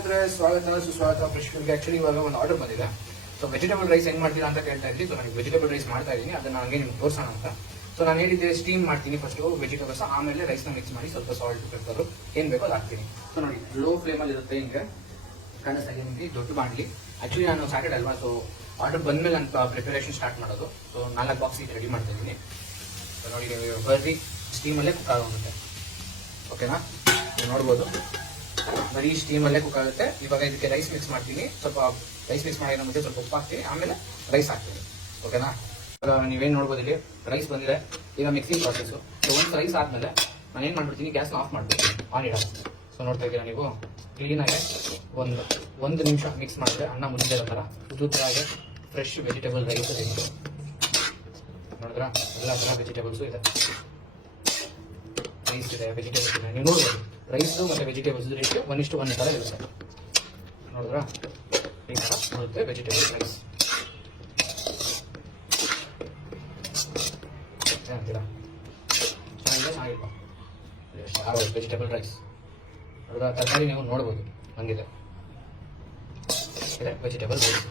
ಸ್ನೇಹಿತರೆ, ಸ್ವಾಗತ ಸುಸ್ವಾಗತ ಫ್ರೆಶ್ಗೆ. ಆಕ್ಚುಲಿ ಇವಾಗ ಒಂದು ಆರ್ಡರ್ ಬಂದಿದೆ. ಸೊ ವೆಜಿಟೇಬಲ್ ರೈಸ್ ಹೆಂಗ್ ಮಾಡ್ತೀರಾ ಅಂತ ಕೇಳ್ತಾ ಇದ್ರಿ. ಸೊ ನನಗೆ ವೆಜಿಟೇಬಲ್ ರೈಸ್ ಮಾಡ್ತಾ ಇದ್ದೀನಿ, ಅದನ್ನ ಹಂಗೆ ನಿಮ್ಗೆ ತೋರ್ಸೋಣ ಅಂತ. ಸೊ ನಾನು ಹೇಳಿದ್ದೆ ಸ್ಟೀಮ್ ಮಾಡ್ತೀನಿ ಫಸ್ಟ್ ವೆಜಿಟೇಬಲ್ಸ್, ಆಮೇಲೆ ರೈಸ್ನ ಮಿಕ್ಸ್ ಮಾಡಿ ಸ್ವಲ್ಪ ಸಾಲ್ಟ್ ಪೆಪ್ಪರ್ ಏನ್ ಬೇಕೋ ಅದು ಹಾಕ್ತೀನಿ. ಸೊ ನೋಡಿ, ಲೋ ಫ್ಲೇಮಲ್ಲಿ ಇರುತ್ತೆ, ಹಿಂಗೆ ಕಾಣಿಸ್ತಾ ಇದೆ ನಿಮಗೆ. ದೊಡ್ಡ ಮಾಡಲಿ. ಆಕ್ಚುಲಿ ನಾನು ಸ್ಯಾಟರ್ಡೆ ಅಲ್ವಾ, ಸೊ ಆರ್ಡರ್ ಬಂದ್ಮೇಲೆ ನಾನು ಪ್ರಿಪರೇಷನ್ ಸ್ಟಾರ್ಟ್ ಮಾಡೋದು. ಸೊ 4 ಬಾಕ್ಸ್ ರೆಡಿ ಮಾಡ್ತಾ ಇದ್ದೀನಿ. ಸೊ ನೋಡಿ, ಬರ್ರಿ ಸ್ಟೀಮಲ್ಲೇ ಕುಕ್ ಆಗೋಗುತ್ತೆ. ಓಕೆನಾ? ನೀವು ನೋಡ್ಬೋದು, ಬರೀ ಸ್ಟೀಮಲ್ಲೇ ಕುಕ್ ಆಗುತ್ತೆ. ಇವಾಗ ಇದಕ್ಕೆ ರೈಸ್ ಮಿಕ್ಸ್ ಮಾಡ್ತೀನಿ. ಸ್ವಲ್ಪ ರೈಸ್ ಮಿಕ್ಸ್ ಮಾಡಿ ಮತ್ತೆ ಸ್ವಲ್ಪ ಉಪ್ಪು ಹಾಕ್ತೀನಿ, ಆಮೇಲೆ ರೈಸ್ ಹಾಕ್ತೀನಿ. ಓಕೆನಾ? ಇವಾಗ ನೀವೇನು ನೋಡ್ಬೋದು, ಇಲ್ಲಿ ರೈಸ್ ಬಂದಿದೆ. ಈಗ ಮಿಕ್ಸಿಂಗ್ ಪ್ರಾಸೆಸ್. ಸೊ ಒಂದು ರೈಸ್ ಆದ್ಮೇಲೆ ನಾನು ಏನು ಮಾಡ್ಬಿಡ್ತೀನಿ, ಗ್ಯಾಸ್ನ ಆಫ್ ಮಾಡ್ಬಿಡ್ತೀನಿ, ಆನ್ ಇಡ. ಸೊ ನೋಡ್ತಾ ಇದ್ದೀರಾ ನೀವು, ಕ್ಲೀನಾಗಿ ಒಂದು ನಿಮಿಷ ಮಿಕ್ಸ್ ಮಾಡಿದ್ರೆ ಅನ್ನ ಮುದ್ದೆ ಥರ ಉದುರಾಗೆ ಫ್ರೆಶ್ ವೆಜಿಟೇಬಲ್ ರೈಸ್ ರೆಡಿ. ನೋಡಿದ್ರ, ಎಲ್ಲ ಥರ ವೆಜಿಟೇಬಲ್ಸು ಇದೆ, ರೈಸ್ ಇದೆ, ವೆಜಿಟೇಬಲ್ಸ್ ಇದೆ. ನೀವು ನೋಡ್ಬೋದು, ರೈಸು ಮತ್ತು ವೆಜಿಟೇಬಲ್ಸ್ ರೇಷಿಯೋ 1:1 ಥರ ಇರುತ್ತೆ. ನೋಡಿದ್ರಾ, ಈ ಥರ ಬರುತ್ತೆ ವೆಜಿಟೇಬಲ್ ರೈಸ್. ಅಂತೀರಾ ಚೆನ್ನಾಗಿಲ್ಲ ವೆಜಿಟೇಬಲ್ ರೈಸ್. ನೋಡಿದ್ರ, ತರಕಾರಿ ನೀವು ನೋಡ್ಬೋದು, ಹಂಗಿದೆ ವೆಜಿಟೇಬಲ್ ರೈಸ್.